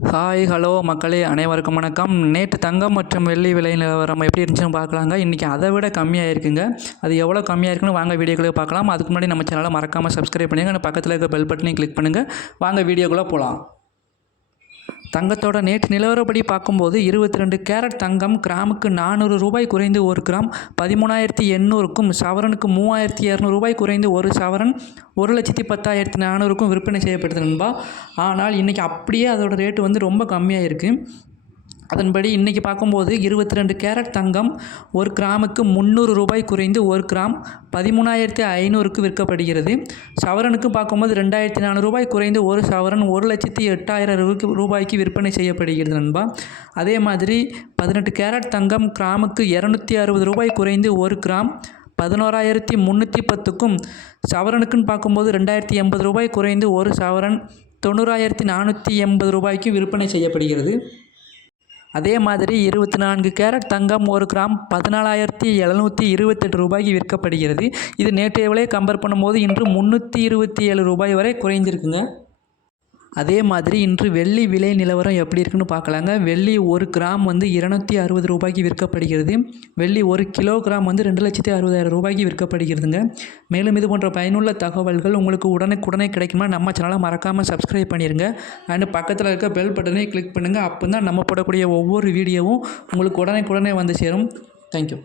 Hi hello மக்களே, அனைவருக்கும் வணக்கம். நேற்று தங்கம் மற்றும் வெள்ளி விலை நிலவரம் எப்படி இருந்துச்சுன்னு பார்க்கலாங்க. இன்றைக்கி அதை விட கம்மியாக இருக்குங்க. அது எவ்வளோ கம்மியாக இருக்குன்னு வாங்க வீடியோக்குள்ளே பார்க்கலாம். அதுக்கு முன்னாடி நம்ம சேனலை மறக்காமல் சப்ஸ்கிரைப் பண்ணுங்கள். அந்த பக்கத்தில் இருக்க பெல் பட்டனையும் கிளிக் பண்ணுங்கள். வாங்க வீடியோக்குள்ளே போகலாம். தங்கத்தோட நேற்று நிலவரப்படி பார்க்கும்போது 22 கேரட் தங்கம் கிராமுக்கு 400 ரூபாய் குறைந்து 1 கிராம் 13,800க்கும், சவரனுக்கு 3,200 ரூபாய் குறைந்து 1 சவரன் 1,10,400க்கும் விற்பனை செய்யப்படுது நண்பா. ஆனால் இன்றைக்கி அப்படியே அதோட ரேட்டு வந்து ரொம்ப கம்மியாக இருக்குது. அதன்படி இன்றைக்கி பார்க்கும்போது 22 கேரட் தங்கம் 1 கிராமுக்கு 300 ரூபாய் குறைந்து 1 கிராம் 13,500க்கு விற்கப்படுகிறது. சவரனுக்கு பார்க்கும்போது 2,400 ரூபாய் குறைந்து 1 சவரன் 1,08,000 ரூபாய்க்கு விற்பனை செய்யப்படுகிறது நண்பா. அதே மாதிரி 18 கேரட் தங்கம் கிராமுக்கு 260 ரூபாய் குறைந்து 1 கிராம் 11,310க்கும், சவரனுக்குன்னு பார்க்கும்போது 2,080 ரூபாய் குறைந்து 1 சவரன் 90,480 ரூபாய்க்கு விற்பனை செய்யப்படுகிறது. அதே மாதிரி 24 கேரட் தங்கம் 1 கிராம் 14,728 ரூபாய்க்கு விற்கப்படுகிறது. இது நேற்றைய விலையை கம்பேர் பண்ணும்போது இன்று 327 ரூபாய் வரை குறைந்திருக்குங்க. அதே மாதிரி இன்று வெள்ளி விலை நிலவரம் எப்படி இருக்குன்னு பார்க்கலாங்க. வெள்ளி 1 கிராம் வந்து 260 ரூபாய்க்கு விற்கப்படுகிறது. வெள்ளி 1 கிலோகிராம் வந்து 2,60,000 ரூபாய்க்கு விற்கப்படுகிறதுங்க. மேலும் இது போன்ற பயனுள்ள தகவல்கள் உங்களுக்கு உடனுக்குடனே கிடைக்குமா நம்ம சேனலை மறக்காமல் சப்ஸ்கிரைப் பண்ணிடுங்க. அண்ட் பக்கத்தில் இருக்க பெல் பட்டனை கிளிக் பண்ணுங்கள். அப்போ தான் நம்ம போடக்கூடிய ஒவ்வொரு வீடியோவும் உங்களுக்கு உடனுக்குடனே வந்து சேரும். தேங்க்யூ.